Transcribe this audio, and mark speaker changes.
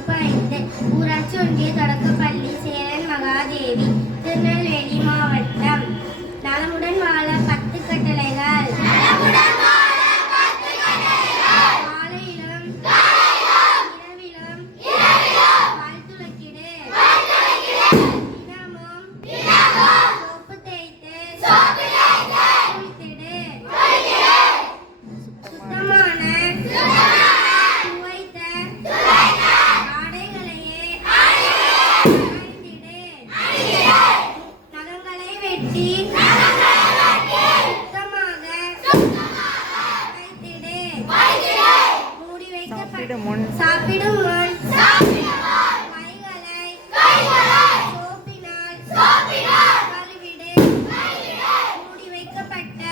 Speaker 1: ചുവപ്പായിണ്ട് ഊറാച്ചൊഴുകിയ തുടക്കപ്പള്ളി ചേര வெட்டி. சுத்தமாக சாப்பிடும் கழுவிடு. மூடி வைக்கப்பட்ட.